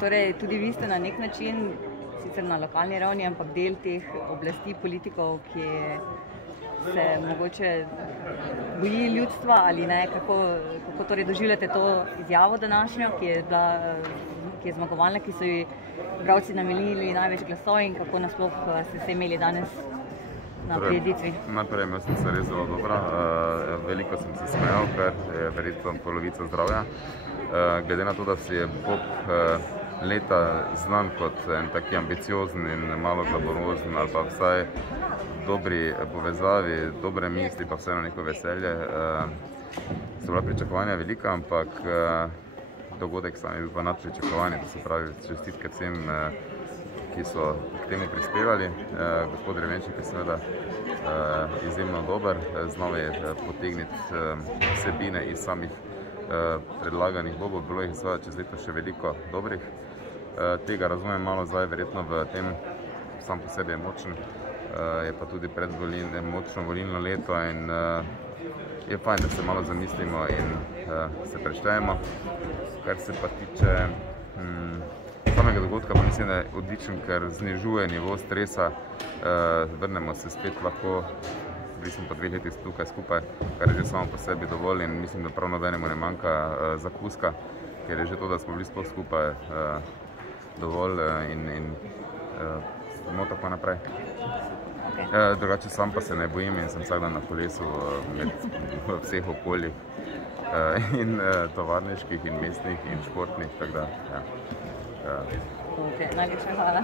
Torej, tudi vi ste na nek način, sicer na lokalni ravni, ampak del teh oblasti, politikov, ki se mogoče boji ljudstva ali ne, kako torej doživljate to izjavo današnjo, ki je zmagovalna, ki so ji bralci namenili največ glasov in kako nasploh ste se imeli danes na prireditvi? Najprej imel sem se res zelo dobra, veliko sem se smejal, ker je verjetno polovica zdravja. Glede na to, da si je Bob leta znan kot en taki ambiciozen in malo glamourozen ali pa vsaj dobri povezavi, dobre misli, pa vseeno neko veselje. So bila pričakovanja velika, ampak dogodek sam je bil pa nad pričakovanje, to se pravi čestitke vsem, ki so k temu prispevali. Gospod Drevenšek je seveda izjemno dober, znal je potegniti vsebine iz samih predlaganih Bobov, bilo jih seveda čez leto še veliko dobrih. Tega razumem malo zdaj, verjetno v tem sam po sebi je močen, je pa tudi močno volilno leto in je fajn, da se malo zamislimo in se preštejemo. Kar se pa tiče samega dogodka, pa mislim, da je odličen, ker znižuje nivo stresa, vrnemo se spet lahko. Bili smo po 2 letih tukaj skupaj, kar je že samo po sebi dovolj in mislim, da prav nobenemu ne manjka zakuska, ker je že to, da smo bili sploh skupaj dovolj in bomo tako naprej. Drugače sam pa se ne bojim in sem vsak dan na kolesu med vseh okoljih in tovarniških in mestnih in športnih, tako da ja. Najlepša hvala.